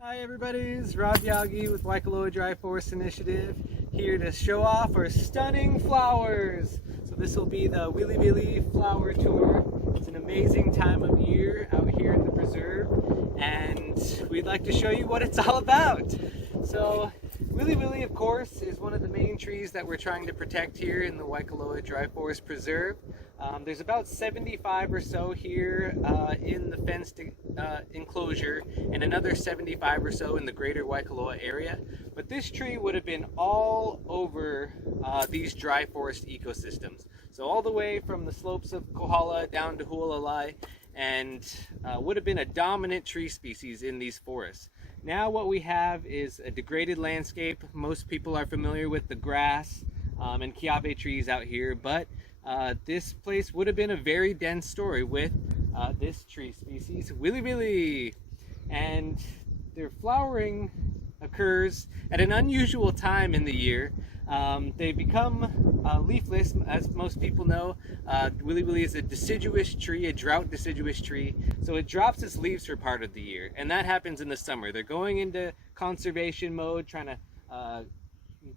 Hi everybody, it's Rob Yagi with Waikoloa Dry Forest Initiative, here to show off our stunning flowers. So this will be the wiliwili flower tour. It's an amazing time of year out here in the preserve, and we'd like to show you what it's all about. So wiliwili, of course, is one of the main trees that we're trying to protect here in the Waikoloa Dry Forest Preserve. There's about 75 or so here in the fenced enclosure, and another 75 or so in the greater Waikoloa area. But this tree would have been all over these dry forest ecosystems. So all the way from the slopes of Kohala down to Hualalai, and would have been a dominant tree species in these forests. Now what we have is a degraded landscape. Most people are familiar with the grass and kiawe trees out here, but this place would have been a very dense story with this tree species, wiliwili. And their flowering occurs at an unusual time in the year. They become leafless, as most people know. Wiliwili is a deciduous tree, a drought deciduous tree, so it drops its leaves for part of the year, and that happens in the summer. They're going into conservation mode, trying to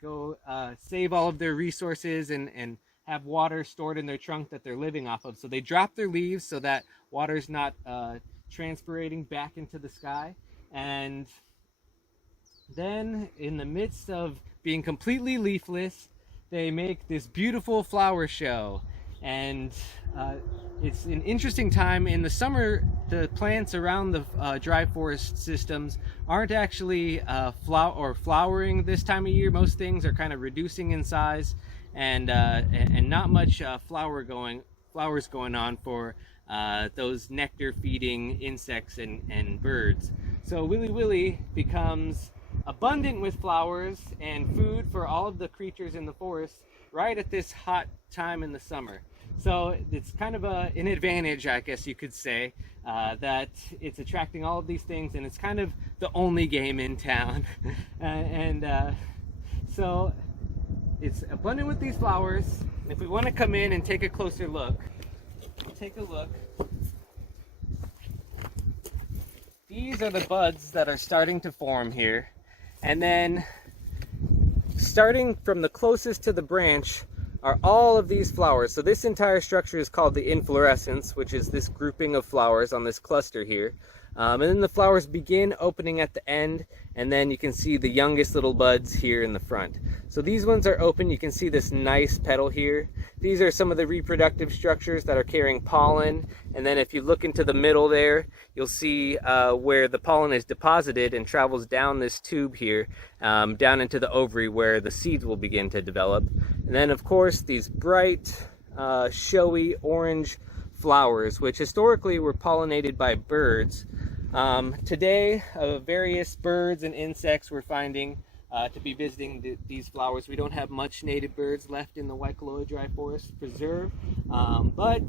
go save all of their resources and have water stored in their trunk that they're living off of. So they drop their leaves so that water's not transpirating back into the sky. And then in the midst of being completely leafless, they make this beautiful flower show. And it's an interesting time. In the summer, the plants around the dry forest systems aren't actually flowering this time of year. Most things are kind of reducing in size, and not much flowers going on for those nectar feeding insects and birds. So wiliwili becomes abundant with flowers and food for all of the creatures in the forest right at this hot time in the summer. So it's kind of an advantage, I guess you could say, that it's attracting all of these things, and it's kind of the only game in town. So it's abundant with these flowers. If we want to come in and take a closer look, take a look. These are the buds that are starting to form here. And then starting from the closest to the branch are all of these flowers. So this entire structure is called the inflorescence, which is this grouping of flowers on this cluster here. And then the flowers begin opening at the end, and then you can see the youngest little buds here in the front. So these ones are open. You can see this nice petal here. These are some of the reproductive structures that are carrying pollen. And then if you look into the middle there, you'll see where the pollen is deposited and travels down this tube here, down into the ovary where the seeds will begin to develop. And then of course these bright, showy orange flowers, which historically were pollinated by birds. Today, various birds and insects we're finding to be visiting these flowers. We don't have much native birds left in the Waikoloa Dry Forest Preserve, but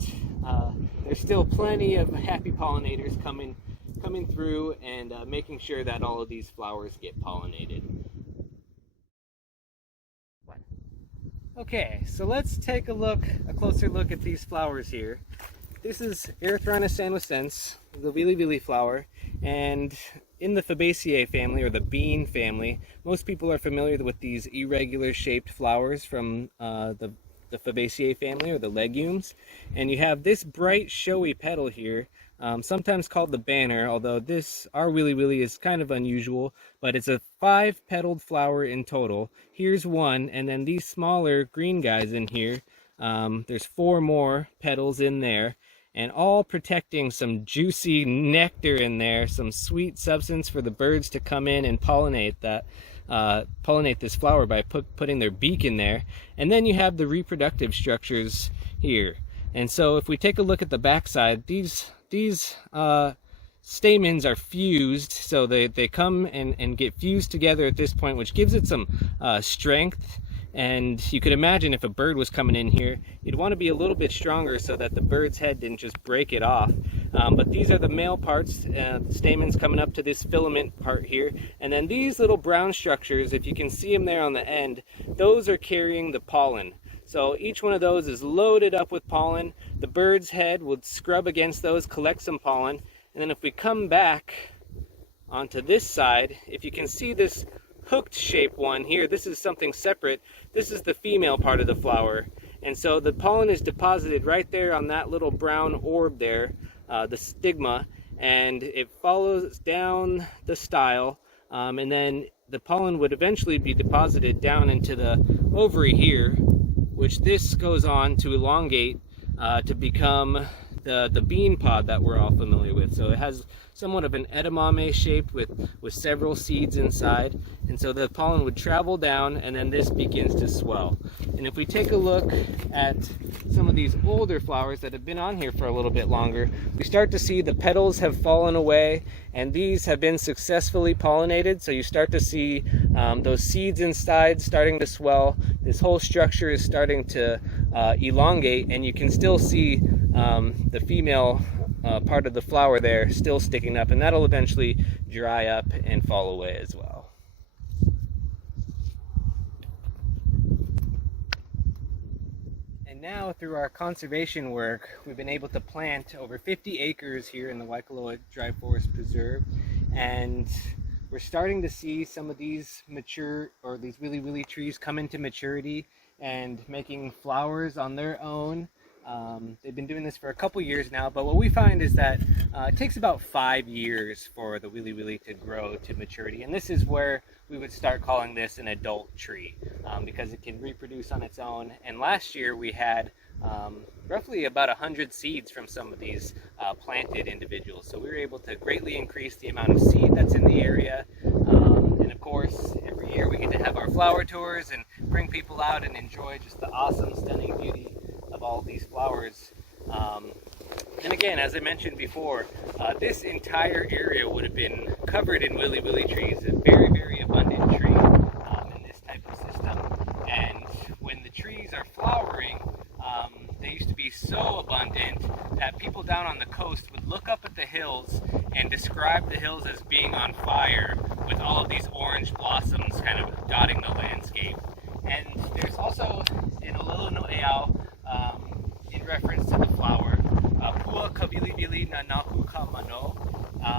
there's still plenty of happy pollinators coming through and making sure that all of these flowers get pollinated. Okay, so let's take a closer look at these flowers here. This is Erythrina sanusense, the wiliwili flower, and in the Fabaceae family, or the bean family, most people are familiar with these irregular shaped flowers from the Fabaceae family, or the legumes. And you have this bright showy petal here, sometimes called the banner, although our wiliwili is kind of unusual, but it's a 5-petaled flower in total. Here's one, and then these smaller green guys in here, there's 4 more petals in there, and all protecting some juicy nectar in there, some sweet substance for the birds to come in and pollinate this flower by putting their beak in there. And then you have the reproductive structures here. And so if we take a look at the backside, these stamens are fused, so they come and get fused together at this point, which gives it some strength. And you could imagine if a bird was coming in here, you'd want to be a little bit stronger so that the bird's head didn't just break it off. But these are the male parts, stamens coming up to this filament part here. And then these little brown structures, if you can see them there on the end, those are carrying the pollen. So each one of those is loaded up with pollen. The bird's head would scrub against those, collect some pollen. And then if we come back onto this side, if you can see this hooked shape one here, this is something separate. This is the female part of the flower. And so the pollen is deposited right there on that little brown orb there, the stigma, and it follows down the style, and then the pollen would eventually be deposited down into the ovary here, which this goes on to elongate to become the bean pod that we're all familiar with. So it has somewhat of an edamame shape with several seeds inside, and so the pollen would travel down and then this begins to swell. And if we take a look at some of these older flowers that have been on here for a little bit longer, we start to see the petals have fallen away and these have been successfully pollinated. So you start to see those seeds inside starting to swell. This whole structure is starting to elongate, and you can still see the female part of the flower there still sticking up, and that'll eventually dry up and fall away as well. And now through our conservation work, we've been able to plant over 50 acres here in the Waikoloa Dry Forest Preserve, and we're starting to see some of these mature, or these wiliwili trees come into maturity and making flowers on their own. They've been doing this for a couple years now, but what we find is that it takes about 5 years for the wiliwili to grow to maturity, and this is where we would start calling this an adult tree, because it can reproduce on its own. And last year we had roughly about 100 seeds from some of these planted individuals, so we were able to greatly increase the amount of seed that's in the area. And of course, every year we get to have our flower tours and bring people out and enjoy just the awesome, stunning beauty of all of these flowers. And again, as I mentioned before, this entire area would have been covered in wiliwili trees, a very, very abundant tree in this type of system. And when the trees are flowering, they used to be so abundant that people down on the coast would look up at the hills and describe the hills as being on fire with all of these orange blossoms kind of dotting the landscape. And there's also an olelo no eau, in reference to the flower, Pua ka wiliwili na naku ka mano,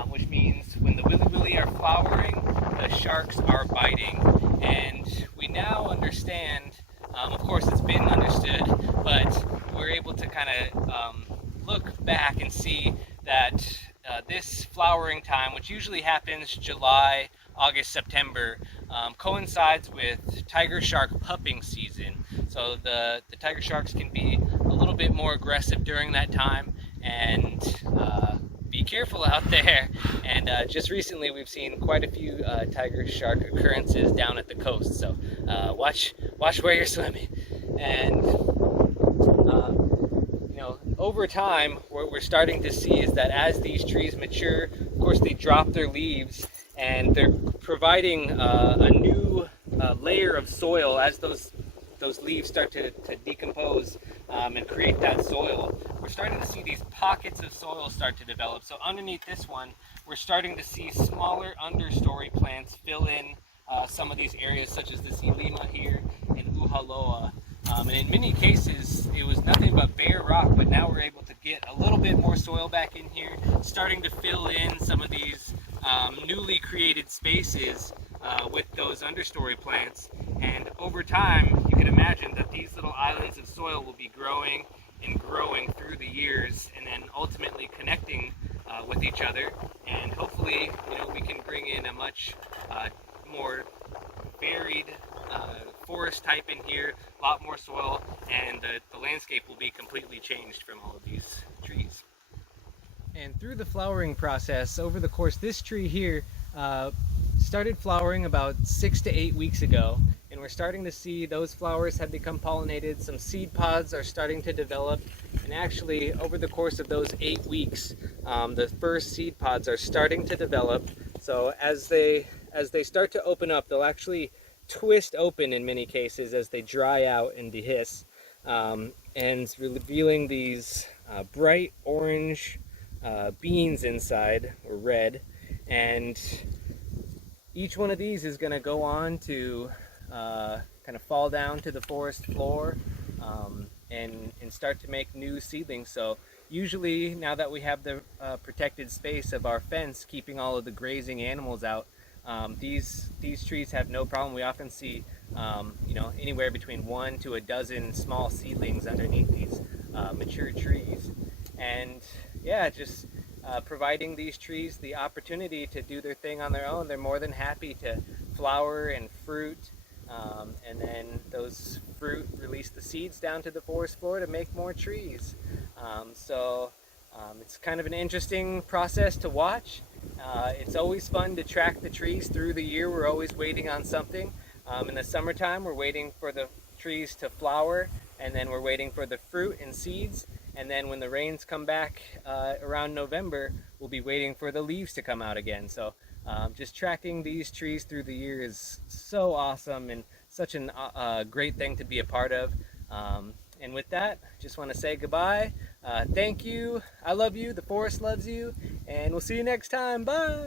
which means when the wiliwili are flowering, the sharks are biting. And we now understand, of course it's been understood, but we're able to kind of look back and see that this flowering time, which usually happens July, August, September, coincides with tiger shark pupping season. So the tiger sharks can be a little bit more aggressive during that time, and be careful out there. And just recently we've seen quite a few tiger shark occurrences down at the coast, so watch where you're swimming. And over time, what we're starting to see is that as these trees mature, of course they drop their leaves, and they're providing a new layer of soil as those leaves start to decompose and create that soil. We're starting to see these pockets of soil start to develop. So underneath this one, we're starting to see smaller understory plants fill in some of these areas, such as this ilima here and uhaloa. And in many cases, it was nothing but bare rock, but now we're able to get a little bit more soil back in here, starting to fill in some of these newly created spaces with those understory plants. And over time, you can imagine that these little islands of soil will be growing and growing through the years, and then ultimately connecting with each other. And hopefully, we can bring in a much more varied forest type in here, a lot more soil, and the landscape will be completely changed from all of these trees. And through the flowering process, over the course, this tree here started flowering about 6 to 8 weeks ago, and we're starting to see those flowers have become pollinated. Some seed pods are starting to develop, and actually over the course of those 8 weeks, the first seed pods are starting to develop. So as they start to open up, they'll actually twist open in many cases as they dry out and dehisce, and revealing these bright orange beans inside, or red. And each one of these is going to go on to kind of fall down to the forest floor and start to make new seedlings. So usually now that we have the protected space of our fence, keeping all of the grazing animals out, these trees have no problem. We often see you know, anywhere between 1 to a dozen small seedlings underneath these mature trees. And yeah, just providing these trees the opportunity to do their thing on their own. They're more than happy to flower and fruit, and then those fruit release the seeds down to the forest floor to make more trees. It's kind of an interesting process to watch. It's always fun to track the trees through the year. We're always waiting on something. In the summertime, we're waiting for the trees to flower, and then we're waiting for the fruit and seeds. And then when the rains come back around November, we'll be waiting for the leaves to come out again. So just tracking these trees through the year is so awesome and such a great thing to be a part of. And with that, just want to say goodbye. Thank you. I love you. The forest loves you. And we'll see you next time. Bye.